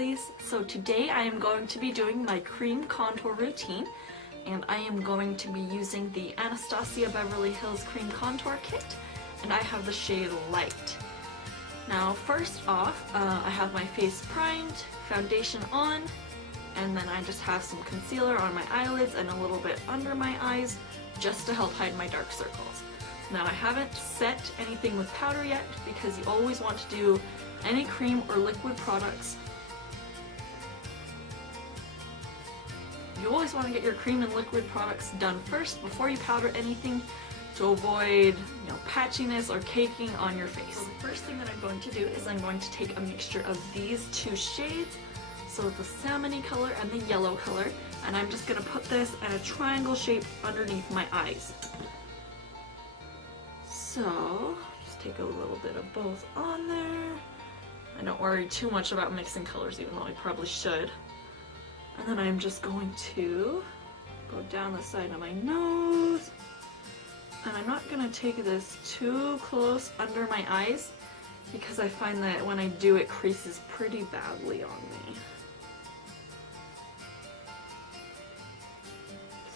girlies. So today I am going to be doing my cream contour routine, and I am going to be using the Anastasia Beverly Hills Cream Contour Kit, and I have the shade Light. Now first off, I have my face primed, foundation on, and then I just have some concealer on my eyelids and a little bit under my eyes just to help hide my dark circles. Now I haven't set anything with powder yet because you always want to do any cream or liquid products. You always want to get your cream and liquid products done first before you powder anything to avoid, patchiness or caking on your face. So the first thing that I'm going to do is I'm going to take a mixture of these two shades, so the salmony color and the yellow color, and I'm just going to put this in a triangle shape underneath my eyes. So just take a little bit of both on there. I don't worry too much about mixing colors, even though I probably should. And then I'm just going to go down the side of my nose. And I'm not going to take this too close under my eyes because I find that when I do it creases pretty badly on me.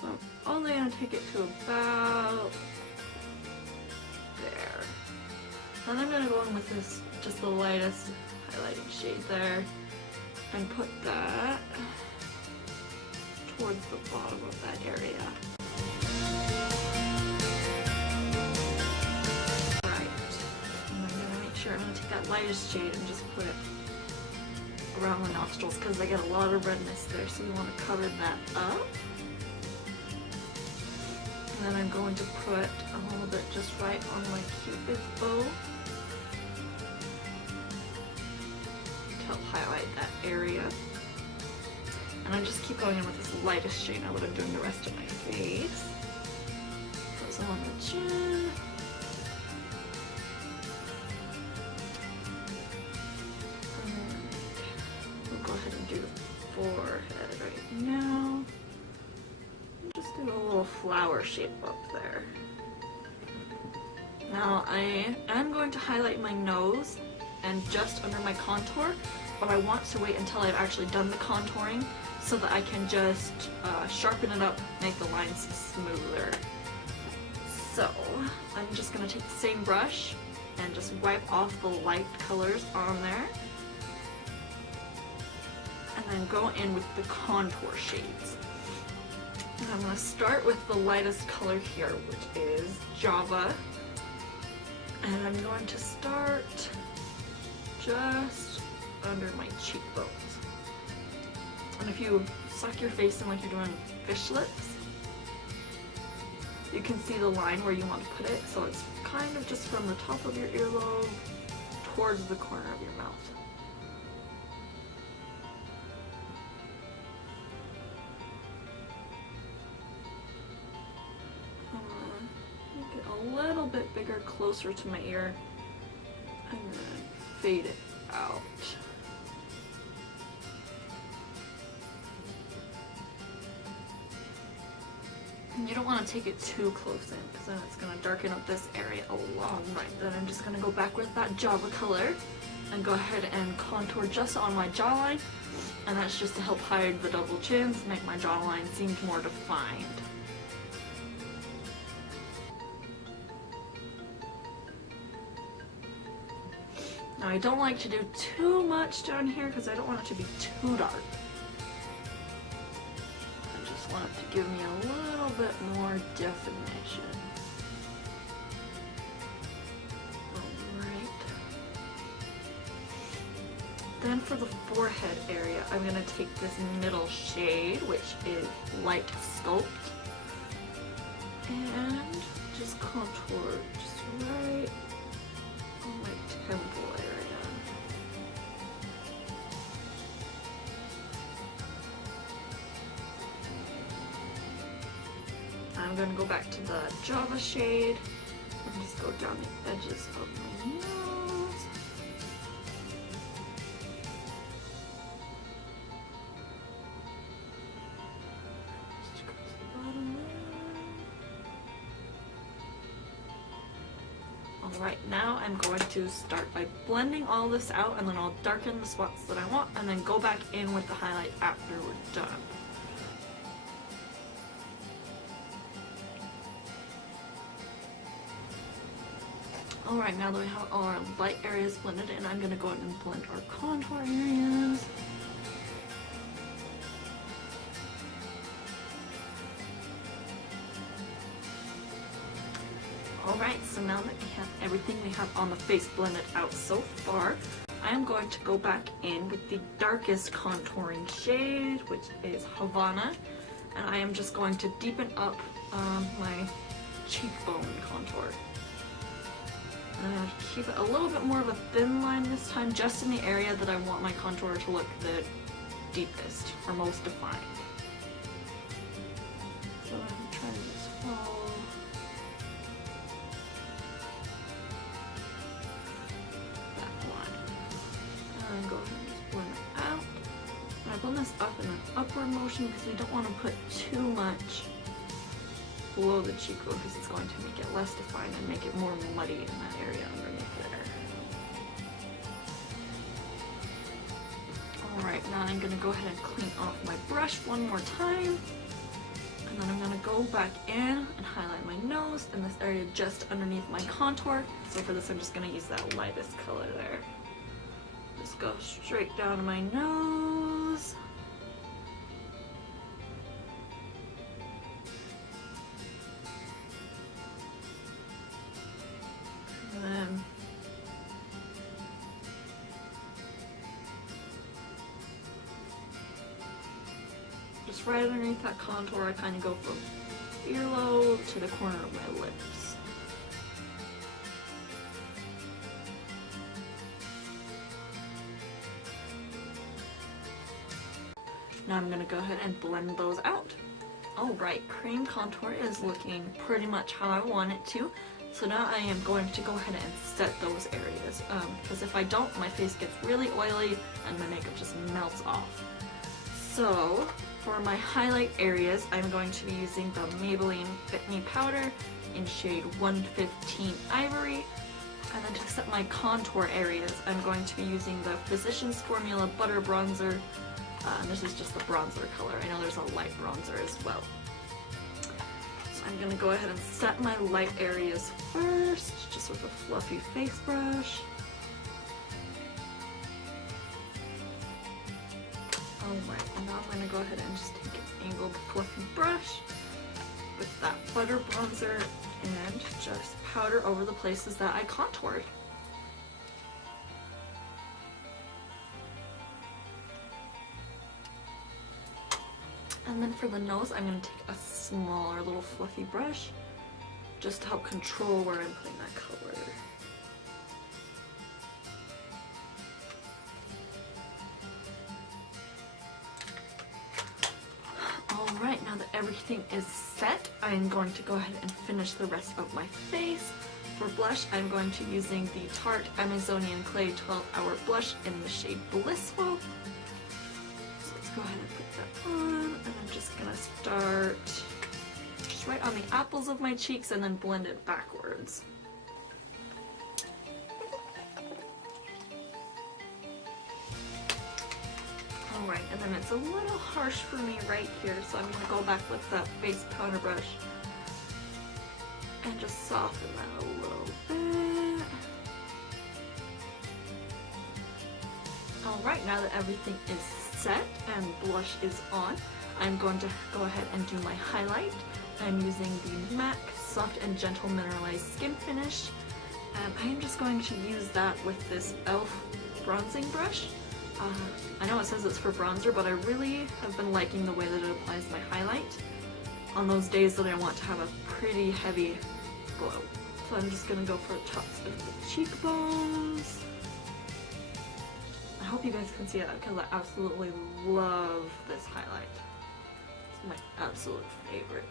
So I'm only going to take it to about there. Then I'm going to go in with this, just the lightest highlighting shade there, and put that towards the bottom of that area. Right. And I'm going to make sure I'm going to take that lightest shade and just put it around the nostrils because I get a lot of redness there, so you want to cover that up. And then I'm going to put a little bit just right on my Cupid's bow to help highlight that area. And I just keep going in with this lightest shade now that I'm doing the rest of my face. Put some on the chin. And we'll go ahead and do the forehead right now. Just do a little flower shape up there. Now I am going to highlight my nose and just under my contour, but I want to wait until I've actually done the contouring so that I can just sharpen it up, make the lines smoother. So I'm just going to take the same brush and just wipe off the light colors on there, and then go in with the contour shades. And I'm going to start with the lightest color here, which is Java, and I'm going to start just under my cheekbones. And if you suck your face in like you're doing fish lips, you can see the line where you want to put it, so it's kind of just from the top of your earlobe towards the corner of your mouth. Make it a little bit bigger, closer to my ear, and then fade it out. And you don't want to take it too close in because then it's going to darken up this area a lot. Right, then I'm just going to go back with that Java color and go ahead and contour just on my jawline, and that's just to help hide the double chins, make my jawline seem more defined. Now I don't like to do too much down here because I don't want it to be too dark. I just want it to give me a little bit more definition. Alright. Then for the forehead area, I'm going to take this middle shade, which is Light Sculpt, and just contour just right on my temple area. I'm going to go back to the Java shade and just go down the edges of my nose. Just across the bottom there. Alright, now I'm going to start by blending all this out, and then I'll darken the spots that I want and then go back in with the highlight after we're done. Alright, now that we have all our light areas blended in, I'm going to go ahead and blend our contour areas. Alright, so now that we have everything we have on the face blended out so far, I am going to go back in with the darkest contouring shade, which is Havana, and I am just going to deepen up my cheekbone contour. I'm going to keep it a little bit more of a thin line this time, just in the area that I want my contour to look the deepest or most defined. So I'm going to try this follow. And go ahead and just blend it out. And I blend this up in an upward motion because we don't want to put too much below the cheekbone because it's going to make it less defined and make it more muddy in that area underneath there. Alright, now I'm going to go ahead and clean off my brush one more time. And then I'm going to go back in and highlight my nose in this area just underneath my contour. So for this I'm just going to use that lightest color there. Just go straight down to my nose. And then just right underneath that contour, I kind of go from earlobe to the corner of my lips. Now I'm going to go ahead and blend those out. Alright, cream contour is looking pretty much how I want it to. So now I am going to go ahead and set those areas. Because if I don't, my face gets really oily and my makeup just melts off. So for my highlight areas, I'm going to be using the Maybelline Fit Me Powder in shade 115 Ivory. And then to set my contour areas, I'm going to be using the Physicians Formula Butter Bronzer. And this is just the bronzer color. I know there's a light bronzer as well. So I'm going to go ahead and set my light areas first, just with a fluffy face brush. Alright, and now I'm going to go ahead and just take an angled fluffy brush with that butter bronzer and just powder over the places that I contoured. And then for the nose, I'm going to take a smaller little fluffy brush just to help control where I'm putting that color. Alright, now that everything is set, I'm going to go ahead and finish the rest of my face. For blush, I'm going to be using the Tarte Amazonian Clay 12-Hour Blush in the shade Blissful. So let's go ahead and put that on, and I'm just going to start just right on the apples of my cheeks and then blend it backwards. Alright, and then it's a little harsh for me right here, so I'm going to go back with that base powder brush and just soften that a little bit. Alright, now that everything is set and blush is on, I'm going to go ahead and do my highlight. I'm using the MAC Soft and Gentle Mineralize Skin Finish, and I am just going to use that with this e.l.f. bronzing brush. I know it says it's for bronzer, but I really have been liking the way that it applies my highlight on those days that I want to have a pretty heavy glow. So I'm just going to go for the tops of the cheekbones. I hope you guys can see that because I absolutely love this highlight. It's my absolute favorite.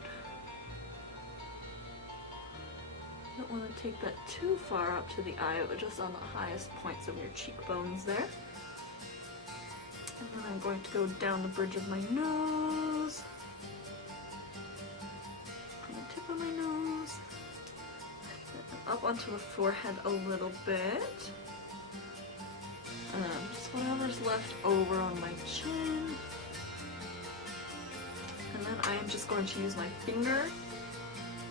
Don't want to take that too far up to the eye, but just on the highest points of your cheekbones there. And then I'm going to go down the bridge of my nose, on the tip of my nose, and up go onto the forehead a little bit. And then just whatever's left over on my chin. And then I am just going to use my finger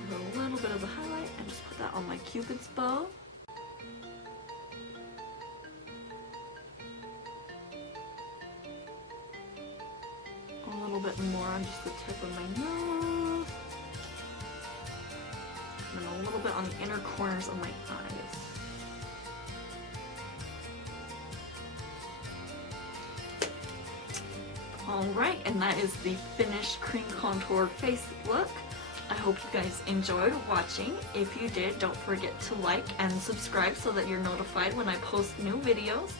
with a little bit of the highlight and just put that on my Cupid's bow. A little bit more on just the tip of my nose. And then a little bit on the inner corners of my eyes. Alright, and that is the finished cream contour face look. I hope you guys enjoyed watching. If you did, don't forget to like and subscribe so that you're notified when I post new videos.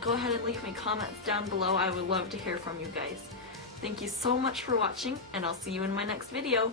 Go ahead and leave me comments down below. I would love to hear from you guys. Thank you so much for watching, and I'll see you in my next video.